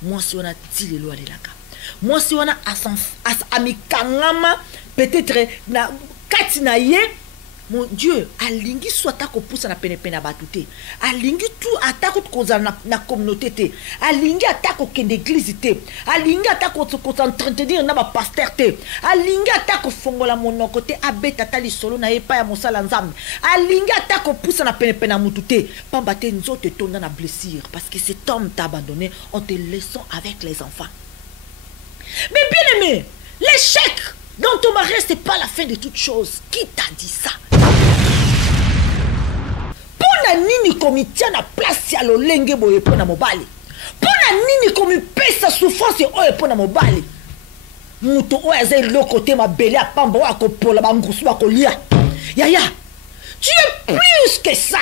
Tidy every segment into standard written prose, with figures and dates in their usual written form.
Moi si on a dit le alelaka. Moi si on a amikangama peut-être na katina ye. Mon Dieu, alingi soit ko poussa na pene batute. Alingi tout attaque koza na communauté te. Alingi attaque ko l'église te. Alingi attaque ko s'entretenir na ba pasteur te. Alingi attaque ko fongola mon côté abeta tali solo na epa ya mosala nzambe. Alingi attaque ko poussa na pene mutute. Pamba te nzote tonda na blessure parce que cet homme t'a abandonné en te laissant avec les enfants. Mais bien aimé, l'échec dans ton mariage c'est pas la fin de toute chose. Qui t'a dit ça? Nini komi tia na place ya lolenge boye pona mobali. Pona nini komi pesa souffrance oye pona mobali. Muto oye ze le côté ma belle a pamba wa ko pola ba ngusu ba ko lia. Yaya, tu es plus que ça.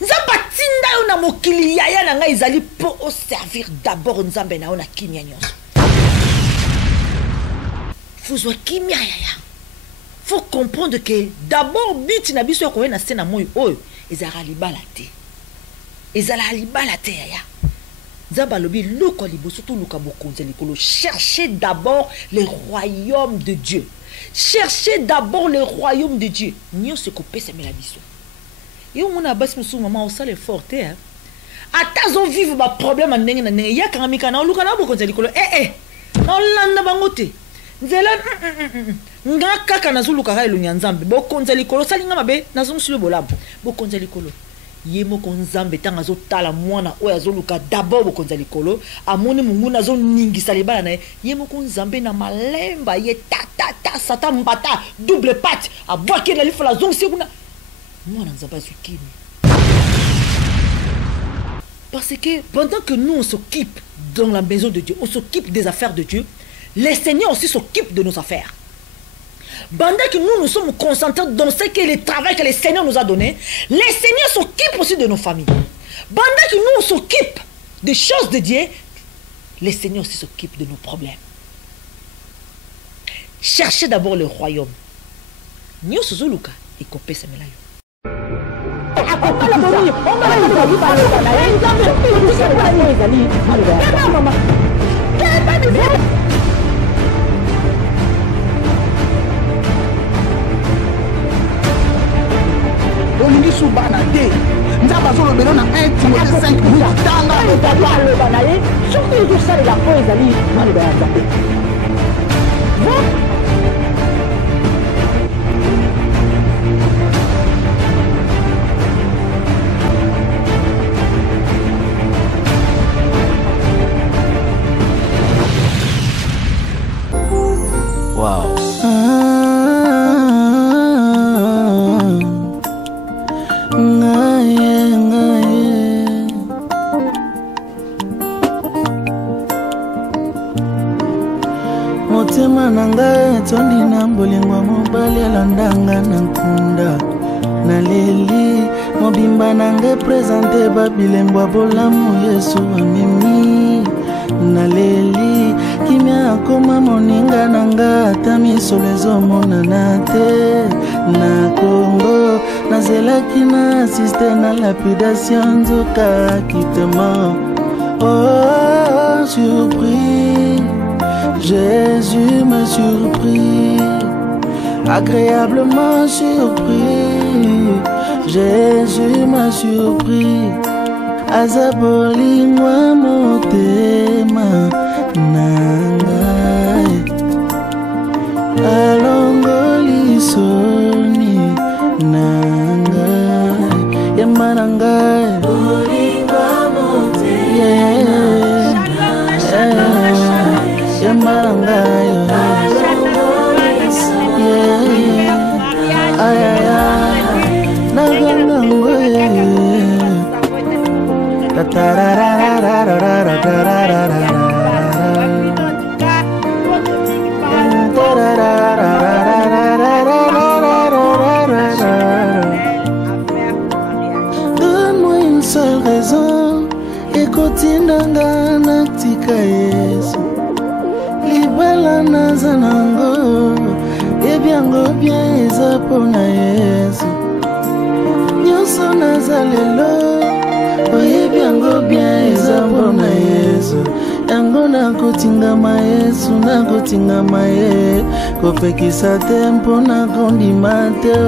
Nzamba tinda yo na mokili yaya na nga izali po o servir d'abord nzambe na ona kimia nyonso. Fuzwa kimia yaya. Faut comprendre que d'abord biti na biso ko na sena moyo oyo. Ezara libalate. Ezala libalate ya. Nzamba lobi luko libo surtout luka bokonze likolo. Cherchez d'abord le royaume de Dieu. Cherchez d'abord le royaume de Dieu. Nyo se kopé se mela biso. Et on a bas musu maman au sale forte hein. Atazo vivre ba problème ndenge na ndenge ya kangamika na luka na bokonze likolo. Na landa bangote. Nzela nga kaka nazuluka ka elu nyanzambe bokonza likolo salinga mabe nazongisilo bolabo bokonza likolo yemo konzambe tanga zotala mwana oya azoluka d'abord bokonza likolo amoni mungu nazo ningisa libala na yemo konzambe na malemba ye ta satan mbata double patte aboaki na lifola zongisi kuna mwana nzamba zukimi. Parce que pendant que nous on s'occupe dans la maison de Dieu, on s'occupe des affaires de Dieu, les seigneurs aussi s'occupent de nos affaires. Pendant que nous sommes concentrés dans ce que le travail que le Seigneur nous a donné, les seigneurs s'occupent aussi de nos familles. Pendant que nous on s'occupe des choses de Dieu, les seigneurs aussi s'occupent de nos problèmes. Cherchez d'abord le royaume. Nyo Suzuluka et Kopé Semelayo. Olingi subana te nzamba solo belo na 1 Timothée 5 tanga le banaye surtout tout ça la foi ezali mali ba nzambe wow. Motema nanga tondi na mbolengwa mobali alandanga na nkunda na leli mobimba nanga présenter babilembwa bolamu Yesu amemi na leli kimia akoma moninga nanga ata misolo ezomona te na Congo nazelaki na assiste na lapidation nzoka kitema. Oh surpris, Jésus m'a surpris, agréablement surpris. Jésus m'a surpris, azaboli moi motema nangai, alongoli soni nangai, yema nangai, donne-moi une seule raison et continue natika Yesu libala nazanango ebiango bien eza pona Yesu nyonso nazalelo oyebiango bien eza pona Yesu nakotingama Yesu nakotingama ye kopekisa te mpona kondima te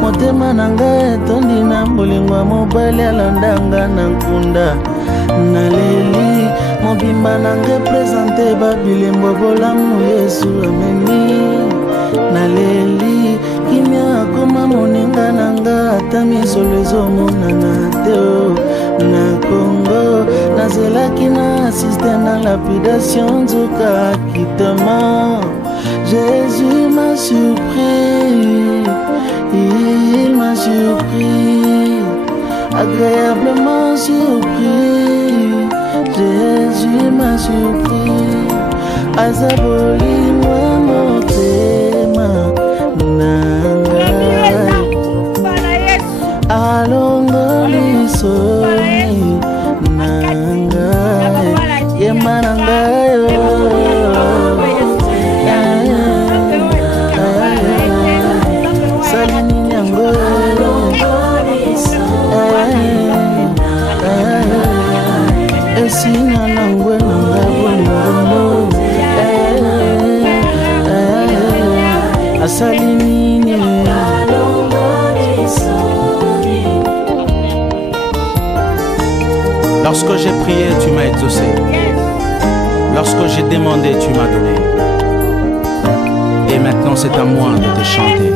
motema na ngai etondi na bolingo mobali alandanga na nkunda naleli mobimba na ngai presente babilembo bolamu Yesu ameni naleli kimia akoma moninga na nga ata misolo ezomonana te na Congo nazelaki na assiste na lapidation nzoka kitama Jésus m'a surpris, il m'a surpris, agréablement surpris. Jésus m'a surpris, azaboli moi motema nangai, alongoli soni nangai, yemanangai Sina nangwe nanga bolingo asalinini Lorsque j'ai prié, tu m'as exaucé. Lorsque j'ai demandé, tu m'as donné. Et maintenant c'est à moi de te chanter.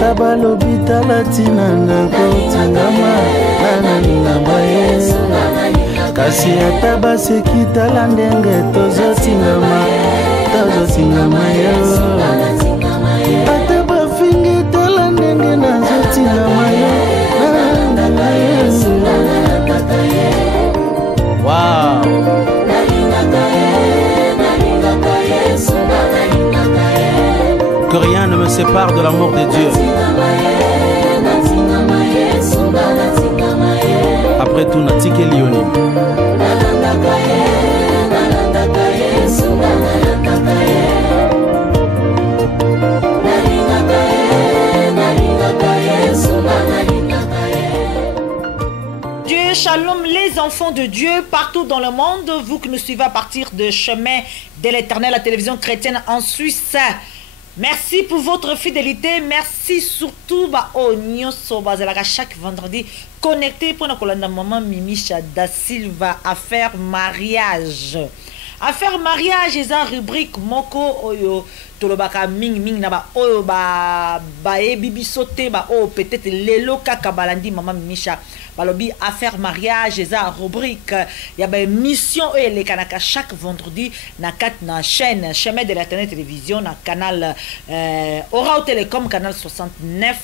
Tabalobi talatina nakotingama nananingama Yesu kasi atabaseki tala ndenge tozotingama Yesu atabafingi tala ndenge nazotingama Yesu. Wow. Que rien ne me sépare de l'amour de Dieu. Après tout, Natike Lioni. Dieu, shalom les enfants de Dieu partout dans le monde, vous qui nous suivez à partir de Chemin de l'Éternel, la télévision chrétienne en Suisse. Merci pour votre fidélité. Merci surtout chaque vendredi connecté pour notre maman Mimicha da Silva affaire mariage. Affaire mariage et sa rubrique moko oyo tolobaka ming ming na ba oyo ba bibi sauté ba o peut-être lelo kaka balandi maman Mimicha balobi affaire mariage et sa rubrique ya ba mission oyo les kanaka chaque vendredi na kat na chaîne Chemin de l'Éternel télévision na canal Orao Télécom canal 69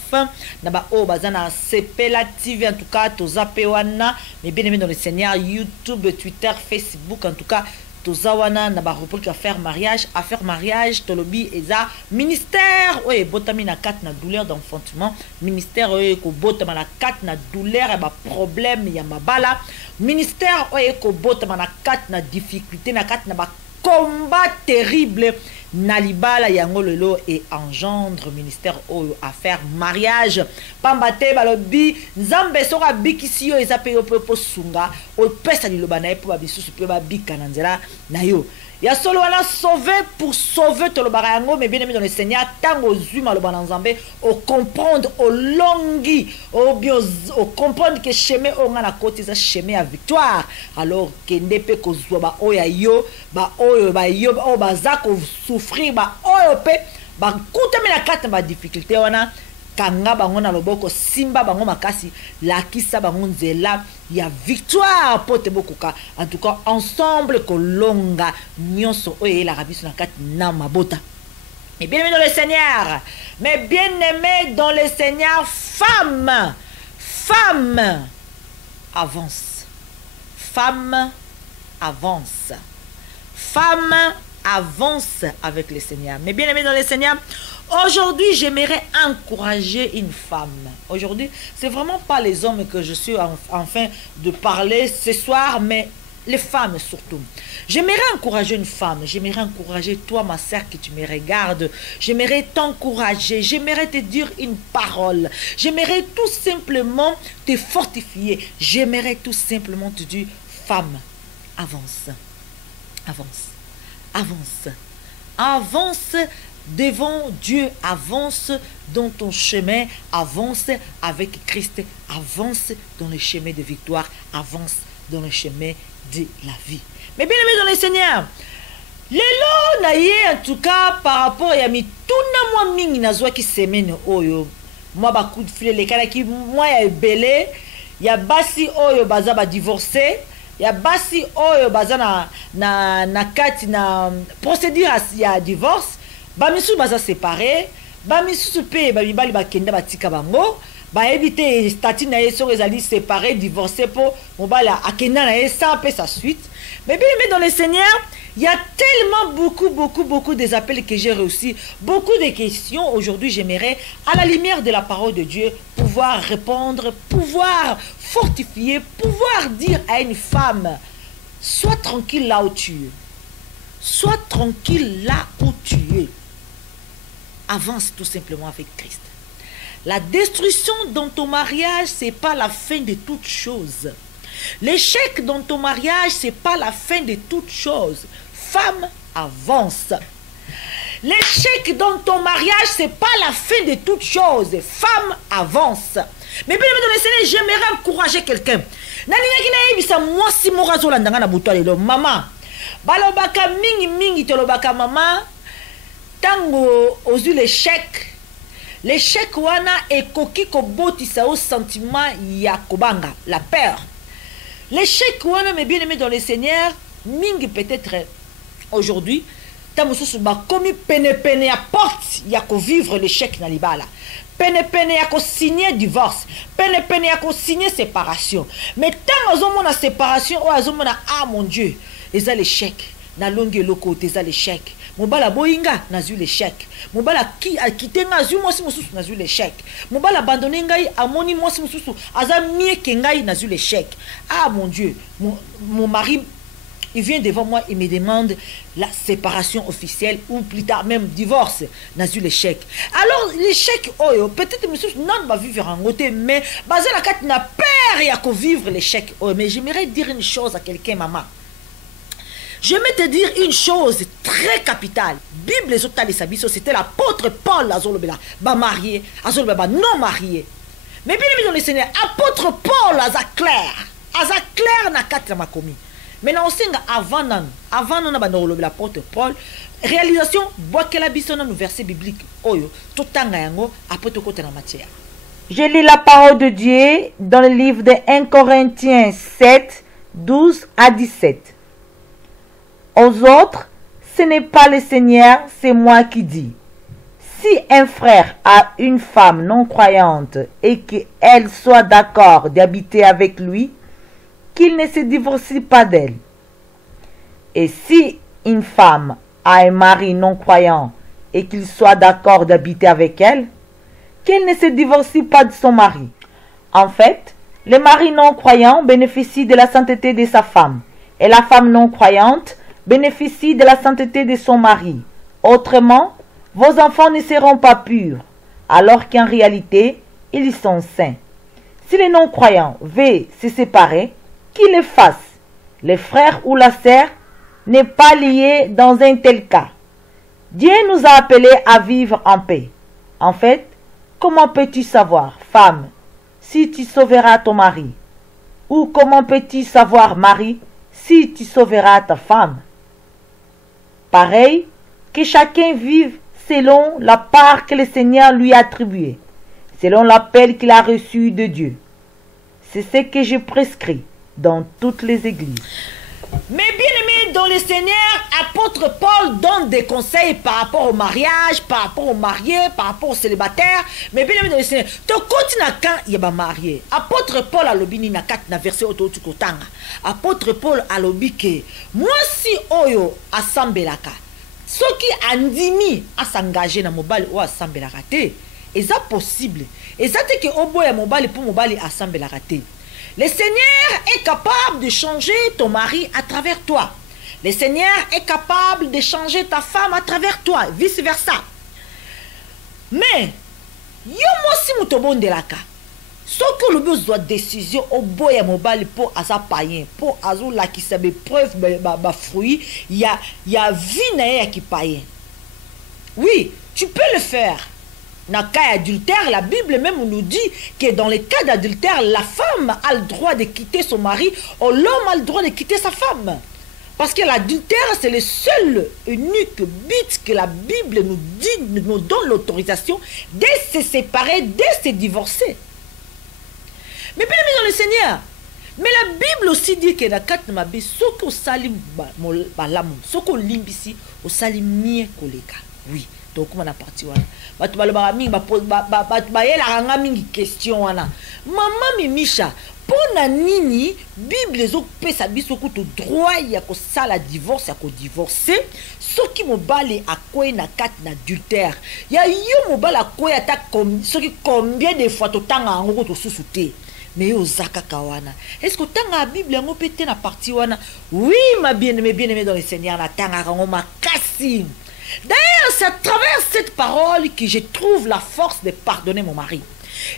na ba o bazana Sepela TV en tout cas tozape wana mais bien aimé dans le Seigneur YouTube Twitter Facebook en tout cas Tozawana na ba rubrique affaire mariage tolobi eza ministère oye botami na kat na douleur d'enfantement ministère oye ko botama na kat na douleur ba problème ya mabala ministère oye ko botama na kat na difficulté na kat na ba combat terrible Nalibala yango lelo et engendre ministère oyo affaire mariage pambate balobi nzambe soka bikisi yo ezape yo po sunga o pesa liloba na po babisusu pe babika na nzela na yo ya solo wana sauver pour sauver tolobara yango mais bien aimé dans le Seigneur tango zuma loba na nzambe o comprendre o longi o bien o comprendre que chemin o ngana côté za chemin à victoire alors que ndepe ko zwa ba oya yo ba oyo ba yo o bazako souffrir ba oyo pe ba kutami na kata ba difficulté wana kanga bango na loboko simba bango makasi lakisa bango nzela ya victoire pote bokuka en tout cas ensemble kolonga nyonso oye la rabiso na kati na mabota. Mais bien aimé dans le Seigneur, mais bien aimé dans le Seigneur, femme avance, femme avance, femme avance avec le Seigneur. Mais bien aimé dans le Seigneur, aujourd'hui, j'aimerais encourager une femme. Aujourd'hui, c'est vraiment pas les hommes que je suis en train de parler ce soir, mais les femmes surtout. J'aimerais encourager une femme, j'aimerais encourager toi, ma sœur, que tu me regardes. J'aimerais t'encourager, j'aimerais te dire une parole. J'aimerais tout simplement te fortifier. J'aimerais tout simplement te dire, femme, avance, avance, avance, avance devant Dieu, avance dans ton chemin, avance avec Christ, avance dans le chemin de victoire, avance dans le chemin de la vie. Mais bien aimé dans le Seigneur, lelo na ye en tout cas par rapport à mi tuna moi mingi na zwa ki semaine oyo moi ba coup de filet les kala ki moi ya belé ya basi oyo baza ba divorcé ya basi oyo baza na kati na procédure ya divorce ba misu baza séparé ba misu pe ba mibali ba kenda batika bango ba éviter statut na ye so ezali séparé divorcé pour mobala akenda na ye sans pe sa suite. Mais bien aimé dans le Seigneur, il y a tellement beaucoup des appels que j'ai reçus, beaucoup de questions. Aujourd'hui, j'aimerais, à la lumière de la parole de Dieu, pouvoir répondre, pouvoir fortifier, pouvoir dire à une femme, sois tranquille là où tu es. Sois tranquille là où tu es. Avance tout simplement avec Christ. La destruction dans ton mariage, ce n'est pas la fin de toute chose. L'échec dans ton mariage, ce n'est pas la fin de toute chose. Femme, avance. L'échec dans ton mariage, ce n'est pas la fin de toute chose. Femme, avance. Mais bien dans le Seigneur, j'aimerais encourager quelqu'un. Maman, balobaka mingi tolobaka maman, tango ozu l'échec. L'échec wana ekoki kobotisa au sentiment ya kobanga, la peur. L'échec wana mais bien aimé dans le Seigneur, mingi peut-être aujourd'hui, tamususu ba komi pene ya porte ya ko vivre l'échec na libala. Pene ya ko signer divorce, pene ya ko signer séparation. Mais tant ozomona séparation ou azomona ah mon Dieu, eza l'échec. Na longue loko eza l'échec. Mobala boinga nazu l'échec. Mobala ki a quitté nazu mosi mususu nazu l'échec. Mobala abandonné ngai amoni mosi mususu aza mie ke ngai nazu l'échec. Ah mon Dieu, mon mari il vient devant moi et me demande la séparation officielle ou plus tard même divorce nazu l'échec. Alors l'échec oyo peut-être mususu non va vivre en côté mais basé la carte na peur ya ko vivre l'échec. Oh mais j'aimerais dire une chose à quelqu'un maman. Je vais te dire une chose très capitale. Bible c'était l'apôtre Paul azolobela ba marié, azolobela non marié. Mais bien aimé dans le Seigneur, apôtre Paul aza clair na kati ma komi. Maintenant on singa avant non ba nolobela apôtre Paul réalisation boakela biso na verset biblique oyo totanga yango apôtre kote na matière. Je lis la parole de Dieu dans le livre de 1 Corinthiens 7 12 à 17. Aux autres, ce n'est pas le Seigneur, c'est moi qui dis. Si un frère a une femme non croyante et qu'elle soit d'accord d'habiter avec lui, qu'il ne se divorcie pas d'elle. Et si une femme a un mari non croyant et qu'il soit d'accord d'habiter avec elle, qu'elle ne se divorcie pas de son mari. En fait, le mari non croyant bénéficie de la sainteté de sa femme et la femme non croyante bénéficie de la sainteté de son mari. Autrement, vos enfants ne seront pas purs, alors qu'en réalité, ils sont saints. Si les non-croyants veulent se séparer, qu'ils le fassent. Le frère ou la sœur n'est pas lié dans un tel cas. Dieu nous a appelés à vivre en paix. En fait, comment peux-tu savoir, femme, si tu sauveras ton mari? Ou comment peux-tu savoir, mari, si tu sauveras ta femme? Pareil, que chacun vive selon la part que le Seigneur lui a attribuée, selon l'appel qu'il a reçu de Dieu. C'est ce que je prescris dans toutes les églises. Mais bien aimé dans le Seigneur, apôtre Paul donne des conseils par rapport au mariage, par rapport aux mariés, par rapport aux célibataires. Mais bien aimé dans le Seigneur, tu continues quand il y a marié. Apôtre Paul a l'obini na 4 na verset autotukotanga. Apôtre Paul a l'obi que moi si oyo asambelaka, ce qui andimi à s'engager na mobile ou asambelaka te, est-ce possible? Et ça te que obo ya mobile pour mobile asambelaka te. Le Seigneur est capable de changer ton mari à travers toi. Le Seigneur est capable de changer ta femme à travers toi, vice versa. Mais, yo mosi mutobondelaka. Soki olobi ozwa décision oboya mobali po aza païen, po azolakisa preuve ba fruit ya vie na ye ya kipaïen. Oui, tu peux le faire. Dans le cas d'adultère, la Bible même nous dit que dans les cas d'adultère, la femme a le droit de quitter son mari ou l'homme a le droit de quitter sa femme. Parce que l'adultère, c'est le seul unique but que la Bible nous dit, nous donne l'autorisation de se séparer, de se divorcer. Mais bien aimé dans le Seigneur, mais la Bible aussi dit que dans le cas de ma vie, ce qu'on salit balamu, ce qu'on limbisi, on salit mieux collègue. Oui. Donc comment on a parti voilà. Batu balobara mingi ba yela nga mingi question wana. Maman Mimisha, pona nini Bible zo pesa biso ko to droit ya ko sala divorce ya ko divorcer soki mobali akoye na kati na adultère. Ya yo mobali akoye ata soki combien de fois to tanga ngo to susuté. Mais yo zaka kawana. Est-ce que tanga Bible ngo pété na parti wana? Oui ma bien-aimée dans le Seigneur na tanga ngo makasi. D'ailleurs, c'est à travers cette parole que je trouve la force de pardonner mon mari.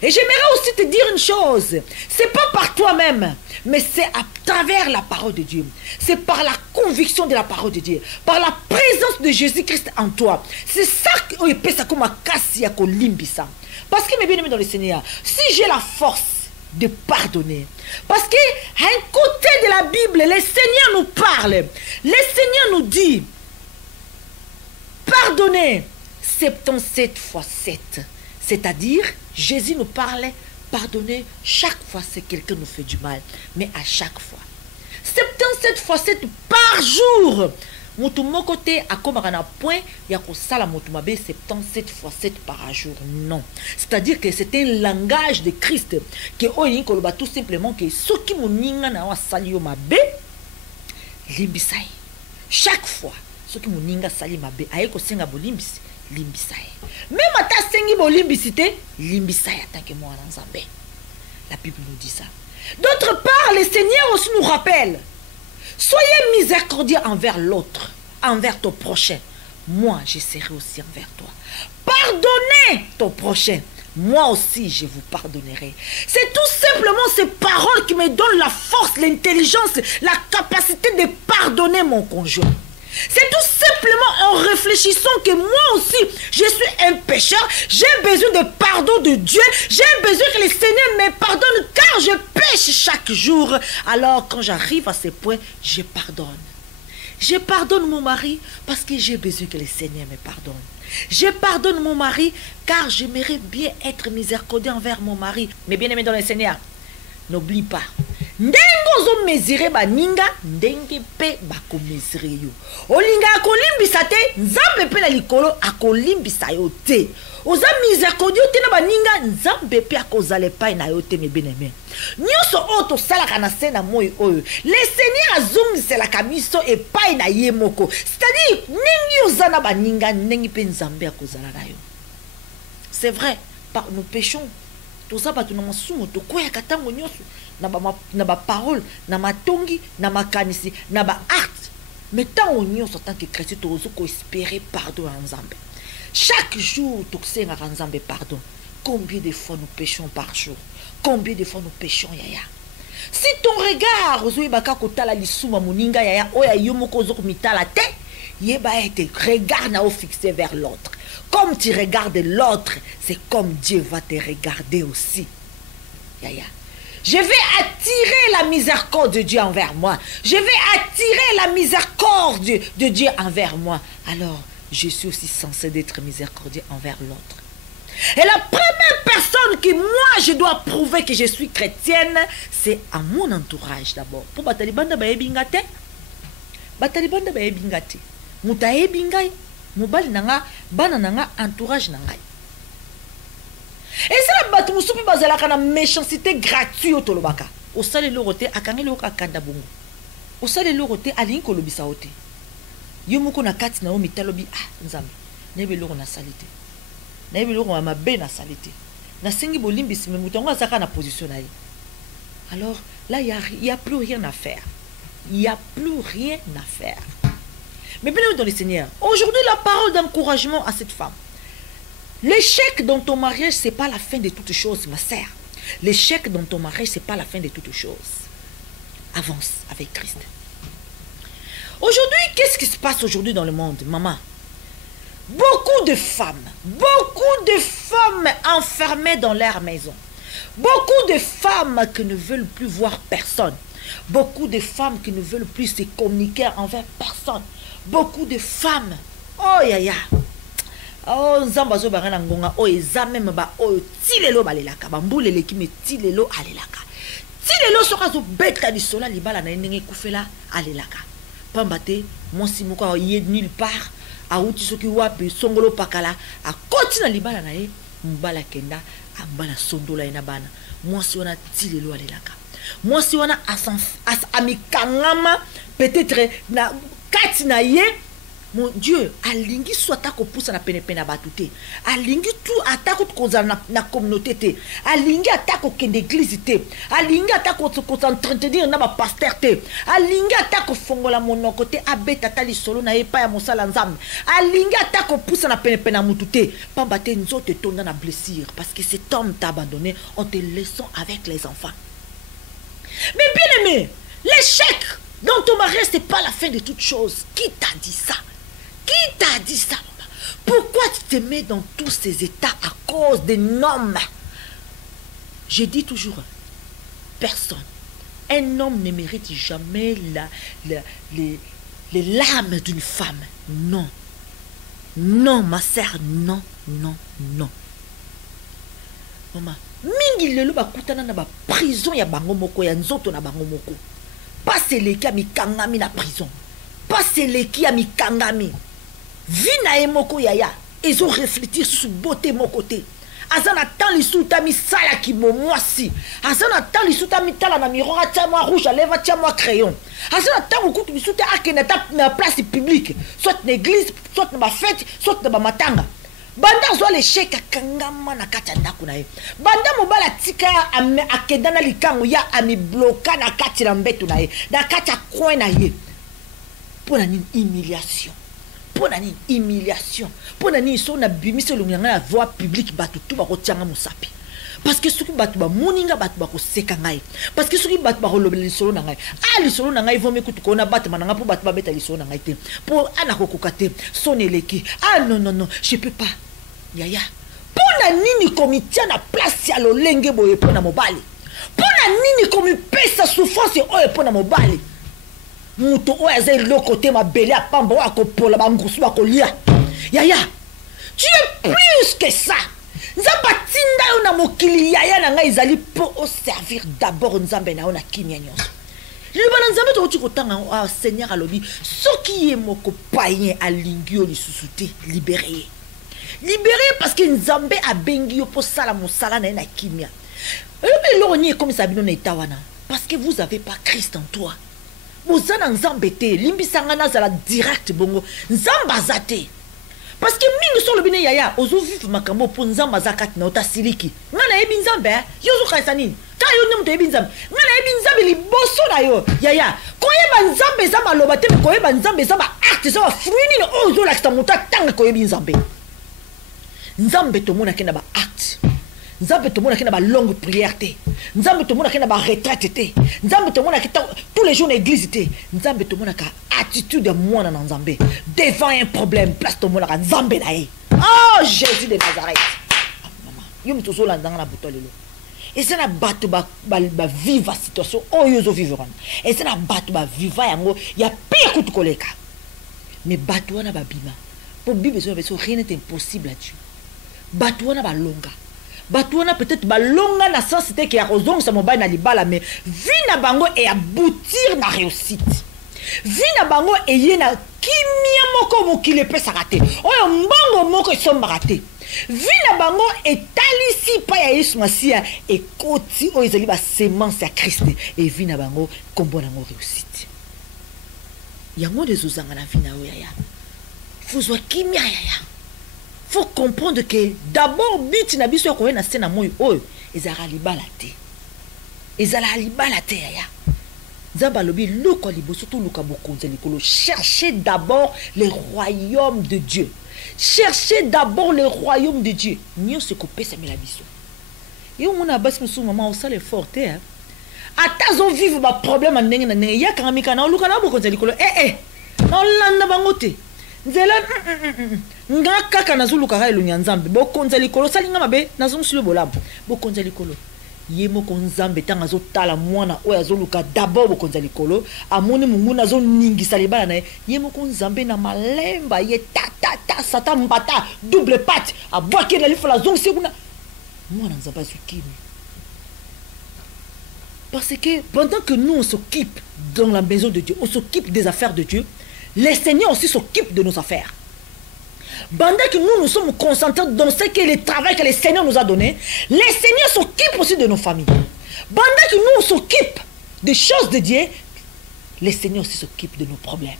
Et j'aimerais aussi te dire une chose. C'est pas par toi-même, mais c'est à travers la parole de Dieu. C'est par la conviction de la parole de Dieu. Par la présence de Jésus-Christ en toi. C'est ça que peut ça comme kasi ko limbisa. Parce que mes bien-aimés dans le Seigneur, si j'ai la force de pardonner. Parce que à un côté de la Bible, le Seigneur nous parle. Le Seigneur nous dit pardonnez 77 fois 7. C'est-à-dire, Jésus nous parlait, pardonner chaque fois que quelqu'un nous fait du mal. Mais à chaque fois. 77 fois 7 par jour. Mon côté, à comme un point, il y a que ça la 77 fois 7 par jour. Non. C'est-à-dire que c'est un langage de Christ. Que tout simplement que ce qui m'a dit, chaque fois. Ce qui m'a sali mabe ayeko senga bolimbisi limbisai même ata sengi bolimbisité limbisai tant que moi nzambe. La Bible nous dit ça. D'autre part, le Seigneur aussi nous rappelle, soyez miséricordieux envers l'autre, envers ton prochain. Moi je serai aussi envers toi. Pardonnez ton prochain, moi aussi je vous pardonnerai. C'est tout simplement ces paroles qui me donnent la force, l'intelligence, la capacité de pardonner mon conjoint. C'est tout simplement en réfléchissant que moi aussi, je suis un pécheur, j'ai besoin de pardon de Dieu, j'ai besoin que le Seigneur me pardonne car je pêche chaque jour. Alors quand j'arrive à ce point, je pardonne. Je pardonne mon mari parce que j'ai besoin que le Seigneur me pardonne. Je pardonne mon mari car j'aimerais bien être miséricordieux envers mon mari. Mais bien aimé dans le Seigneur, n'oublie pas. Ndengo zo mesurer ba ninga ndenge pe ba ko mesurer yo. Olinga akolimbisa te, nzambe pe na likolo akolimbisa yo te. Oza miséricordieux te na ba ninga nzambe pe akozala epai na yo te me bien-aimé. Nyonso oto salaka na se na moi oyo. Le Seigneur azongiselaka biso epai na ye moko. C'est-à-dire ningi oza na ba ninga ndenge pe nzambe akozala na yo. C'est vrai, nous péchons. Tout ça ba tuna masumu to koya katango nyonso. Na ba parole, na ma tongi, na ma kanisi, na ba art. Mais tant on y en tant que chrétien, tu as espérer pardon à Nzambe. Chaque jour, tu sais à Nzambe pardon. Combien de fois nous péchons par jour? Combien de fois nous péchons, yaya? Si ton regard, ozoi baka kotala lisuma muninga yaya, oya yomoko zoko mitala te, yeba ete regard na o fixé vers l'autre. Comme tu regardes l'autre, c'est comme Dieu va te regarder aussi. Yaya. Je vais attirer la miséricorde de Dieu envers moi. Je vais attirer la miséricorde de Dieu envers moi. Alors, je suis aussi censé d'être miséricordieux envers l'autre. Et la première personne que moi, je dois prouver que je suis chrétienne, c'est à mon entourage d'abord. Pour Batalibanda Baebingate, Batalibanda Baebingate, Mutaebingai, Mobali Nanga, Banananga, entourage Nangai. Et ça, batu musupi bazalaka na méchanceté gratuite au tolobaka. Au sale lorote akangi loka kanda bongo. Au sale lorote alingi kolobisa ote. Yomoko na kati na o mitalobi nzambe. Nebe loro na salite. Nebe loro ma be na salite. Na sengi bolimbisi me mutongo azaka na position na ye. Alors là, il n'y a plus rien à faire. Il n'y a plus rien à faire. Mais bien dans le Seigneur, aujourd'hui, la parole d'encouragement à cette femme. L'échec dans ton mariage, ce n'est pas la fin de toutes choses, ma sœur. L'échec dans ton mariage, ce n'est pas la fin de toutes choses. Avance avec Christ. Aujourd'hui, qu'est-ce qui se passe aujourd'hui dans le monde, maman? Beaucoup de femmes enfermées dans leur maison. Beaucoup de femmes qui ne veulent plus voir personne. Beaucoup de femmes qui ne veulent plus se communiquer envers personne. Beaucoup de femmes. Oh, yaya. Oh, nzambazo barana ngonga. Oh, eza même ba. Oh, tilelo balelaka. Bamboule lekime tilelo alelaka. Tilelo soka zo beta di sola libala na ndenge kufela alelaka. Pambate, monsi moko yé nulle part. A uti soki wapi songolo pakala. A koti na libala na ye. Mbala kenda. A mbala sondola ina bana. Monsi wana tilelo alelaka. Monsi wana amikangama. Peut-être na kati na ye. Mon Dieu, alingi soit ako poussa na pene batute. Alingi tout atako koza na communauté te. Alingi atako kende église te. Alingi atako ko s'entretenir na ba pasteur te. Alingi atako fongola monoko te abeta tali solo na epa ya mosala nzambe. Alingi atako poussa na pene mutute. Pamba te nzote tonda na blessure parce que cet homme t'a abandonné en te laissant avec les enfants. Mais bien aimé, l'échec dans ton mariage c'est pas la fin de toute chose. Qui t'a dit ça? Qui t'a dit ça? Pourquoi tu te mets dans tous ces états à cause d'un homme? Je dis toujours, personne. Un homme ne mérite jamais les larmes d'une femme. Non. Non, ma sœur, non, non, non. Maman, mingi lelo ba kutana na ba prison ya bango moko ya nzoto na bango moko. Pas les qui a mis kangami na prison. Pas les qui a mis kangami. Vina e moko yaya. Ils ont réfléchi sur beauté mon côté. Azana tan li sou tami sala ki mo mwasi. Azana tan li sou tami tala na miroir tia moi rouge à lèvres tia moi crayon. Azana tan ou kutu sou ta akena ta na place publique. Soit na église, soit na ba fête, soit na ba matanga. Banda zo l'échec kangama na kati ndako na ye. Banda mobala tika akenda na likango ya ami bloka na kati na mbeto na ye. Na kati a coin na ye. Pour une humiliation. Pour une humiliation. Pour une so na bimise le ngana voix publique batu tout ba ko tianga musapi. Parce que soki batu ba moninga batu ba ko seka ngai. Parce que soki batu ba ko lobela lisolo na ngai. Ah lisolo na ngai vomi kutu ko na batu mananga pour batu ba beta lisolo na ngai te. Pour ana ko kokate soneleki. Ah non non non, je peux pas. Yaya. Pour na nini komitia na place ya lolenge boye pour na mobali. Pour na nini komi pesa souffrance oye pour na mobali. Muto oyaze lokote ma belle a pambo akopola ba ngusu bakolia. Yaya, tu es plus que ça. Nzamba tinda yo na mokili yaya na ngai ezali po o servir d'abord nzambe na yo na kimia nyonso. Libana nzambe to kotanga a Seigneur alobi soki ye moko païen alingi yo lisusu te libéré. Libéré parce que nzambe a bengi yo po sala mosala na na kimia. Et l'on y est comme ça bino na itawana parce que vous avez pas Christ en toi. Bozana nzambe te limbi sangana zala direct bongo nzamba zate parce que mingi so lobine yaya ozo vivre makambo po nzamba zakati na otasiliki ngana yebi nzambe yozo kaisa nini ka yo nemu to yebi nzambe ngana yebi nzambe liboso na yo yaya koyeba nzambe za maloba te koyeba nzambe za ba acte za fruit nini ozo la kitamuta tanga koyebi nzambe nzambe to mona kenda ba acte nzambe to mona kenda ba longue prière te nzambe to mona kenda ba retraite te nzambe to mona kita tous les jours na église te nzambe to mona ka attitude de mwana na nzambe devant un problème place to mona ka nzambe na ye. Oh Jésus de Nazareth maman yo mtozo la ndanga na butolelo et c'est na bato ba viva situation oh yo zo vivre et c'est na bato ba viva yango ya pire kutu koleka mais bato wana ba bima pour bible so rien n'est impossible à Dieu bato wana ba longa Batouana peut-être balonga na sens c'était qu'il y a raison ça mobile na libala mais vina bango et aboutir na réussite vina bango et yena kimia moko mokile pesa raté oyo mbongo moko somba raté vina bango et talisi pa ya Yesu Masia et koti oyo ezali ba semence ya Christ et vina bango kombo nango réussite yango dezozanga na vina oyo ya fuzwa kimia ya faut comprendre que d'abord but na biso ko na scène moy oyo ezara libala te ezala libala te yaya. Nzamba lobi luka liboso to luka bokonza likolo. Cherchez d'abord le royaume de Dieu. Cherchez d'abord le royaume de Dieu. Nyo se kopesa mela biso. Et on a basi musu maman au sale forte hein. Atazo vivre ba problème ndenge na ndenge ya kangamika na luka na bokonza likolo. Non landa bangote. Nzela nga kaka na zuluka ga elo nyanzambe bokonza likolo salinga mabe na zonsule bolambo bokonza likolo. Yemo konzambe tanga zo tala mwana oya azoluka d'abord bokonza likolo amoni mungu na zo ningisa libala na yemo konzambe na malemba ye ta satan mbata double patte abwaki na lifola zong seguna mwana nzamba zukimi. Parce que pendant que nous on s'occupe dans la maison de Dieu, on s'occupe des affaires de Dieu, les seigneurs aussi s'occupent de nos affaires. Pendant que nous sommes concentrés dans ce que le travail que le Seigneur nous a donné, les seigneurs s'occupent aussi de nos familles. Pendant que nous on s'occupe des choses de Dieu, les seigneurs aussi s'occupent de nos problèmes.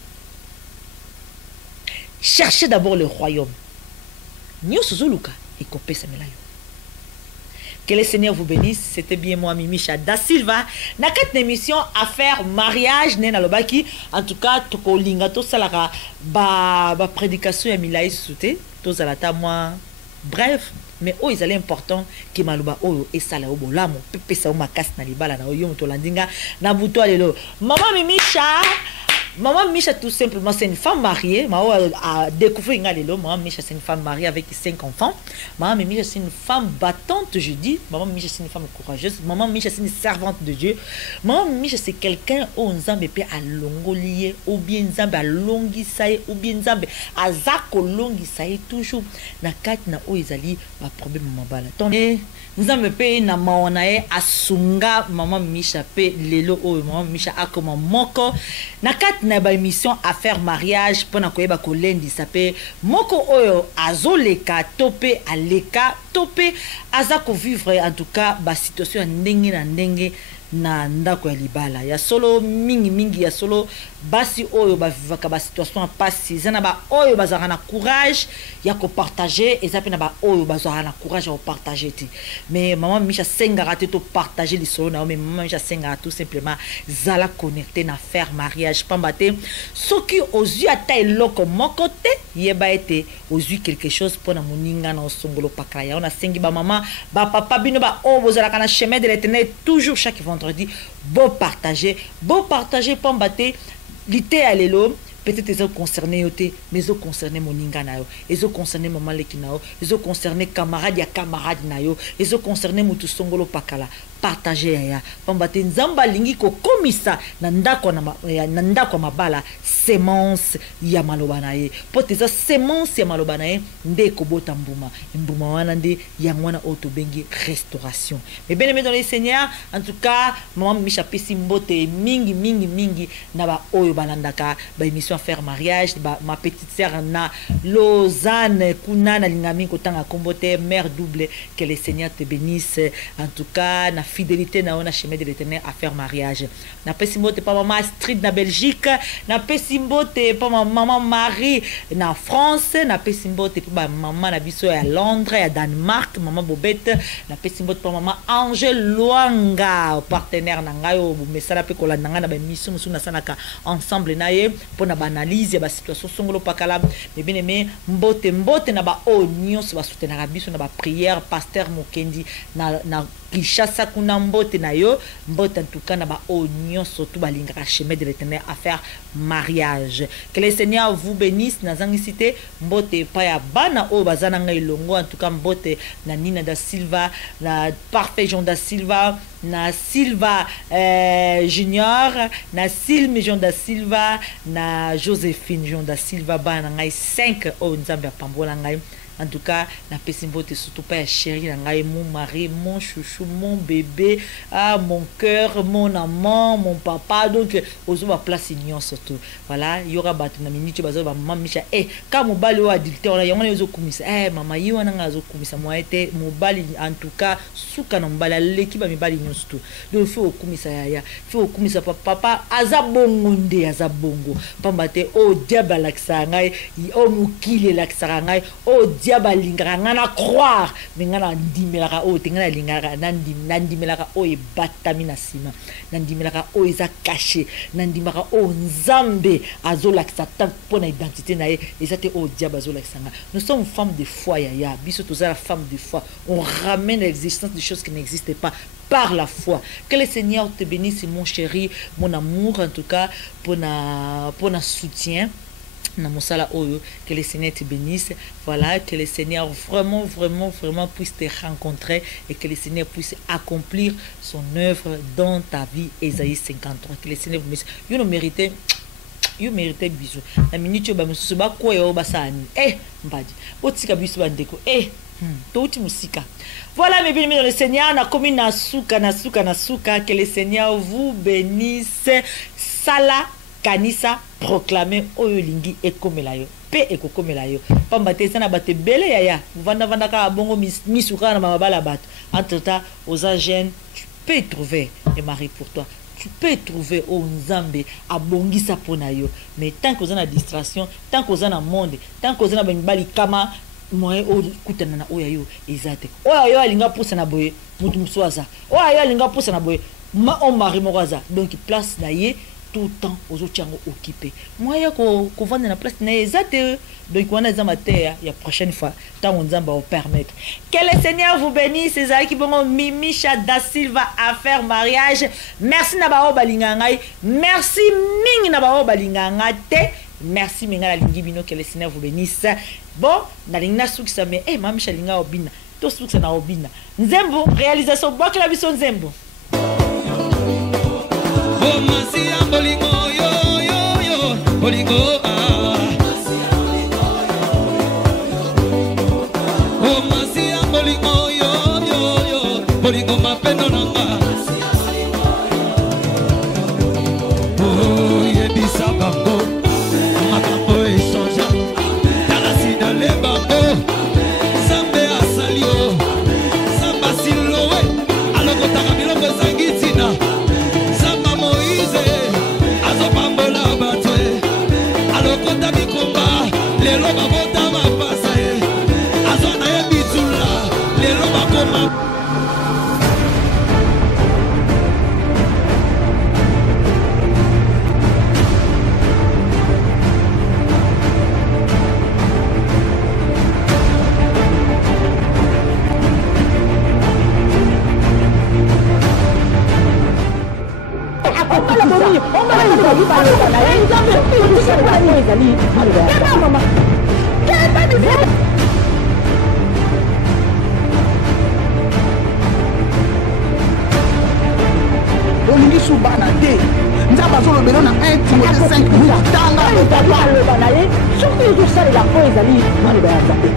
Cherchez d'abord le royaume. Que le Seigneur vous bénisse. C'était bien moi, Mimicha Da Silva. Na quatre émission affaire mariage né na lobaki. En tout cas, toko linga to salara ba prédication ya milai souté. To zalata moi. Bref, mais oh ils allaient important que maluba oh et sala o bolamo pepe sa o makas na libala na oyo to landinga na buto lelo. Maman Mimicha. Maman Micha, tout simplement, c'est une femme mariée. Maman a découvert Maman Micha, c'est une femme mariée avec 5 enfants. Maman Micha, c'est une femme battante, je dis. Maman Micha, c'est une femme courageuse. Maman Micha, c'est une servante de Dieu. Maman Micha, c'est quelqu'un où Nzambe peut à longolier, ou bien Nzambe à longisaye, ou bien Nzambe à zako longisaye, toujours. Na kat na o izali, ba problème mabala. Tone, Nzambe peut na maonae asunga Maman Micha peut lelo o Maman Micha a comme moko. Na kat na ba émission affaire mariage pona koyeba ko lendi sape moko oyo azoleka topé aleka topé azako vivre en tout cas ba situation ndenge na ndenge na ndako ya libala ya solo mingi ya solo basi oyo ba vivaka ba situation pasi zana ba oyo bazaka na courage ya ko partager ezape na ba oyo bazaka na courage ya ko partager ti mais Maman Micha senga raté to partager les solo na mais Maman Micha senga tout simplement zala connecter na faire mariage pambate soki ozu ata eloko moko te yeba ete ozu quelque chose pona moninga na osongolo pakaya on a sengi ba maman ba papa bino ba o bozala kana chemin de l'éternel toujours chaque vendredi beau partager pambate l'ité à l'élo peut-être ils ont concerné yoté mais ils ont concerné moninga na yo ils ont concerné maman lekinao ils ont concerné camarade na yo ils ont concerné mutu songolo pakala partager ya pambate nzamba lingi ko komisa na ndako mabala semence ya maloba na ye poteza semence ya maloba na ye nde ko bota mbuma wana nde yangwana auto bengi restauration. Mais bien aimé dans les seigneurs, en tout cas Maman Micha pesi mbote mingi na ba oyo balandaka ba émission faire mariage ma petite sœur na Lausanne kuna na lingami kotanga kombote mère double. Que les seigneurs te bénissent en tout cas na fidélité na ona chemin de l'éternel à faire mariage. Na pesi mbote pa maman Astrid na Belgique, na pesi mbote pa maman Marie na France, na pesi mbote pa maman na biso ya Londres ya Danemark, maman Bobette, na pesi mbote pa maman Angel Luanga partenaire na ngayo mesala pe kolanda nga na ba mission musu na sanaka ensemble na ye pona ba analyse ya ba situation songolo pakala. Mais bien aimé mbote na ba onion so ba soutenir biso na ba prière pasteur Mokendi na Kishasa kuna mbote na yo mbote en tout cas na ba onion surtout ba linga chemin de l'éternel à faire mariage. Que le Seigneur vous bénisse na zangisité mbote pa ya bana o bazana ngai longo en tout cas mbote na Nina da Silva na Parfait Jean da Silva na Silva Junior na Silme Jean da Silva na Joséphine Jean da Silva bana ngai 5 o nzambe pambola ngai. En tout cas, na pesimbote surtout pas chérie, mon mari, mon chouchou, mon bébé, mon cœur, mon amant, mon papa. Donc, aux autres place ignon surtout. Voilà, il y aura battu na minute bazo ba maman Micha. Quand mon bali au adulte, on a yona yozo kumisa. Maman yi wana nga zo kumisa moi était mon bali en tout cas suka na mbala l'équipe ba mi bali ignon surtout. Donc faut kumisa ya, faut kumisa papa azabongo azabongo. Pambate o diable laksanga ngai, o mukile laksanga ngai, o diable diable lingara ngana croire mais ngana ndimelaka o te ngana lingara nandimelaka o e batami na sima nandimelaka o eza caché nandimaka o nzambe azolakisa tant pour na identité na ye eza te o diable azolakisa nga. Nous sommes femmes de foi yaya biso toza la femme de foi, on ramène l'existence des choses qui n'existent pas par la foi. Que le Seigneur te bénisse mon chéri, mon amour en tout cas pour na soutien. Que le Seigneur te bénisse. Voilà, que le Seigneur vraiment puisse te rencontrer et que le Seigneur puisse accomplir son œuvre dans ta vie. Ésaïe 53. Que le Seigneur vous bénisse. Vous méritez bisous. La minute où vous ba quoi yo basani. Mbadi. Botika biso bandeko. Touti musika. Voilà mes bien-aimés dans le Seigneur, na komi na suka. Que le Seigneur vous bénisse. Sala kanisa proclamer oyo lingi ekomela yo pe ekokomela yo pamba te sana bate bele yaya vanda ka bongo misuka na mabala bato. Entre temps aux jeunes tu peux trouver un mari pour toi, tu peux trouver au nzambe abongisa pona yo, mais tant que vous avez distraction, tant que vous avez monde, tant que vous avez bali kama moi o kutana na oya yo ezate oya yo alinga pousa na boye mutu mswaza oya yo alinga pousa na boye ma on mari moraza donc place na ye tout le temps aux autres occupés. Moi, il y a qu'on vend dans la place, donc on a des amateurs, il y a prochaine fois, tant on va vous permettre. Que le Seigneur vous bénisse, ces amis qui vont Mimicha da Silva à faire mariage. Merci Nabao Balingangai, merci Ming Nabao Balingangate, merci Mingala Lingibino, que le Seigneur vous bénisse. Bon, Nalina Souksa, mais Mamisha Linga Obina, tout Souksa na Obina. Nzembo, réalisation, bon que la vision Nzembo. Oh Masia bolingo yo bolingo oh Masia bolingo yo bolingo mapendo nanga oh yebisa bango makambo echanja talasi na le bango Zambe asalio Samba silowe alokotaka biloko ezangitina azopambola batwe alokota bikomba lelo babota mapasa ye azona ye bitula lelo bakoma olingi subana te nzambe azolobela na 1 Timothée 5 tanga surtout ezosalela po ezali maloba ya nzambe